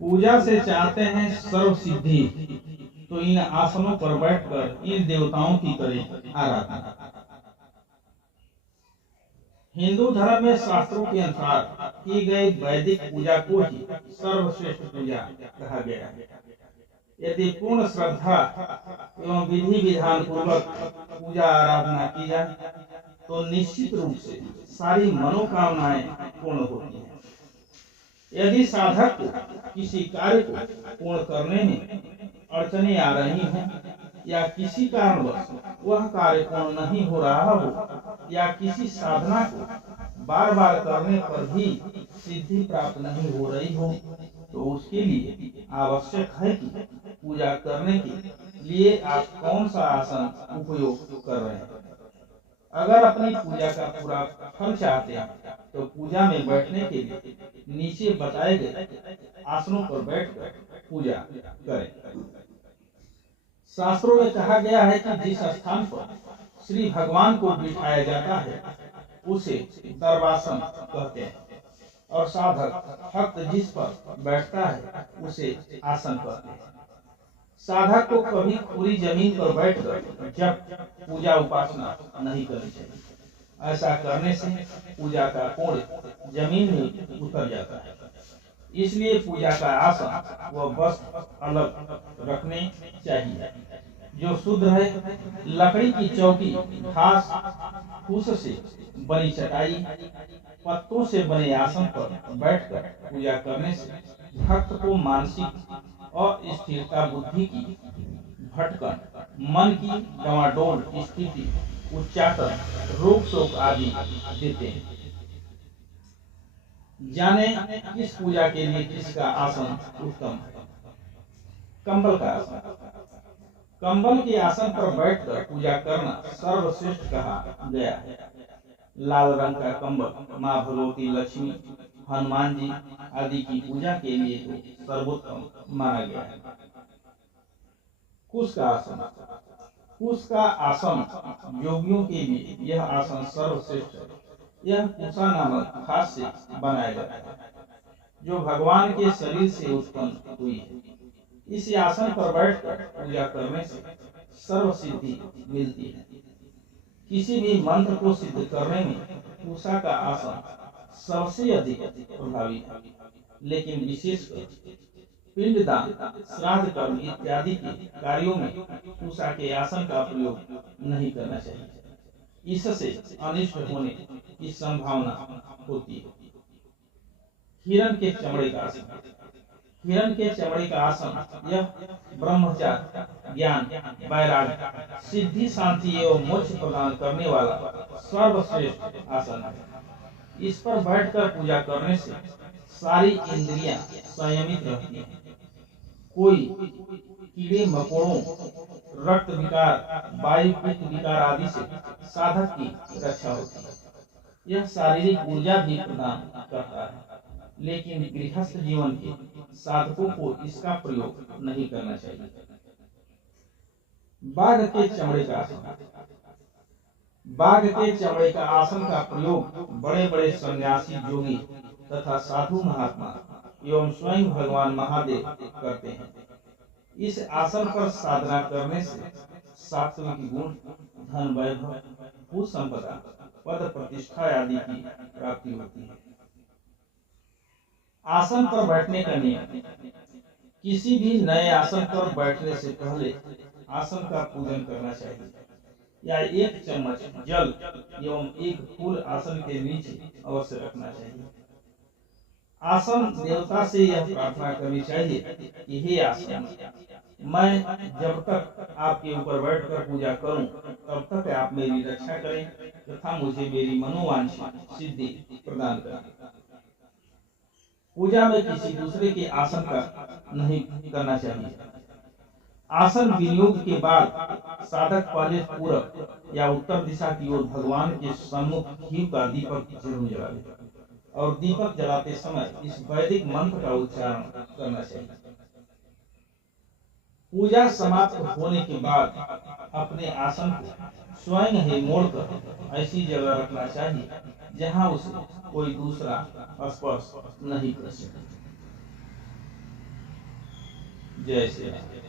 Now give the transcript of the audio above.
पूजा से चाहते हैं सर्व सिद्धि, तो इन आसनों पर बैठकर इन देवताओं की करें आराधना। हिंदू धर्म में शास्त्रों के अनुसार की गई वैदिक पूजा को ही सर्वश्रेष्ठ पूजा कहा गया है। यदि पूर्ण श्रद्धा एवं विधि विधान पूर्वक पूजा आराधना की जाए तो निश्चित रूप से सारी मनोकामनाएं पूर्ण होती हैं। यदि साधक को किसी कार्य को पूर्ण करने में अड़चने आ रही हों या किसी कारणवश वह कार्य पूर्ण नहीं हो रहा हो या किसी साधना को बार बार करने पर भी सिद्धि प्राप्त नहीं हो रही हो, तो उसके लिए आवश्यक है कि पूजा करने के लिए आप कौन सा आसन उपयोग कर रहे हैं। अगर अपनी पूजा का पूरा फल चाहते हैं तो पूजा में बैठने के लिए नीचे बताए गए आसनों पर बैठकर पूजा करें। शास्त्रों में कहा गया है कि जिस स्थान पर श्री भगवान को बिठाया जाता है उसे दरवासन कहते हैं और साधक भक्त जिस पर बैठता है उसे आसन कहते हैं। साधक को कभी खुली जमीन पर बैठकर जब पूजा उपासना नहीं करनी चाहिए। ऐसा करने से पूजा का पुण्य जमीन में उतर जाता है। इसलिए पूजा का आसन व वस्त्र अलग रखने चाहिए जो शुद्ध है। लकड़ी की चौकी, घास फूस से बनी चटाई, पत्तों से बने आसन पर बैठकर पूजा करने से भक्त को मानसिक अस्थिरता, बुद्धि की भटकन, मन की डवाडोल स्थिति, उच्चाटन, रोग शोक आदि देते हैं। जाने किस पूजा के लिए किसका आसन उत्तम है। कंबल का आसन। कंबल के आसन पर बैठकर पूजा करना सर्वश्रेष्ठ कहा गया है। लाल रंग का कंबल माँ भगवती लक्ष्मी, हनुमान जी आदि की पूजा के लिए तो सर्वोत्तम माना गया है। कुश का आसन। कुश का आसन योगियों के लिए यह आसन सर्वश्रेष्ठ है। यह कुशा नामक घास से बनाया जाता है जो भगवान के शरीर से उत्पन्न हुई है। इस आसन पर बैठकर पूजा करने से सर्व सिद्धि मिलती है। किसी भी मंत्र को सिद्ध करने में कुशा का आसन सबसे अधिक प्रभावी है, लेकिन विशेषकर पिंडदान, श्राद्ध कर्म इत्यादि के कार्यों में कुशा के आसन का प्रयोग नहीं करना चाहिए। इससे अनिष्ट होने की संभावना होती है। हिरण के चमड़े का आसन। हिरण के चमड़े का आसन यह ब्रह्मचार्य, ज्ञान, वैराग्य, सिद्धि, शांति एवं मोक्ष प्रदान करने वाला सर्वश्रेष्ठ आसन है। इस पर बैठकर पूजा करने से सारी इंद्रियां संयमित रहती हैं। कोई कीड़े मकोड़ों, रक्त विकार, वायु पित्त विकार आदि से साधक की रक्षा होती है। यह शारीरिक ऊर्जा भी प्रदान करता है, लेकिन गृहस्थ जीवन के साधकों को इसका प्रयोग नहीं करना चाहिए। बाघ के चमड़े का आसन। बाघ के चमड़े का आसन का प्रयोग बड़े बड़े सन्यासी, योगी तथा साधु महात्मा एवं स्वयं भगवान महादेव करते हैं। इस आसन पर साधना करने से सात्विक गुण, धन, वैभव, भू संपदा, पद प्रतिष्ठा आदि की प्राप्ति होती है। आसन पर बैठने का नियम। किसी भी नए आसन पर बैठने से पहले आसन का पूजन करना चाहिए या एक चम्मच जल एवं एक फूल आसन के नीचे अवश्य रखना चाहिए। आसन देवता से यह प्रार्थना करनी चाहिए कि हे आसन, मैं जब तक आपके ऊपर बैठकर पूजा करूं तब तक आप मेरी रक्षा करें तथा मुझे मेरी मनोवांछित सिद्धि प्रदान करें। पूजा में किसी दूसरे के आसन का नहीं करना चाहिए। आसन विनियोग के बाद साधक पहले पूरब या उत्तर दिशा की ओर भगवान के सम्मुख घी का दीपक जरूर जलावे और दीपक जलाते समय इस वैदिक मंत्र का उच्चारण करना चाहिए। पूजा समाप्त होने के बाद अपने आसन को स्वयं ही मोड़कर ऐसी जगह रखना चाहिए जहां उसे कोई दूसरा स्पर्श नहीं कर सके। जय श्री राम।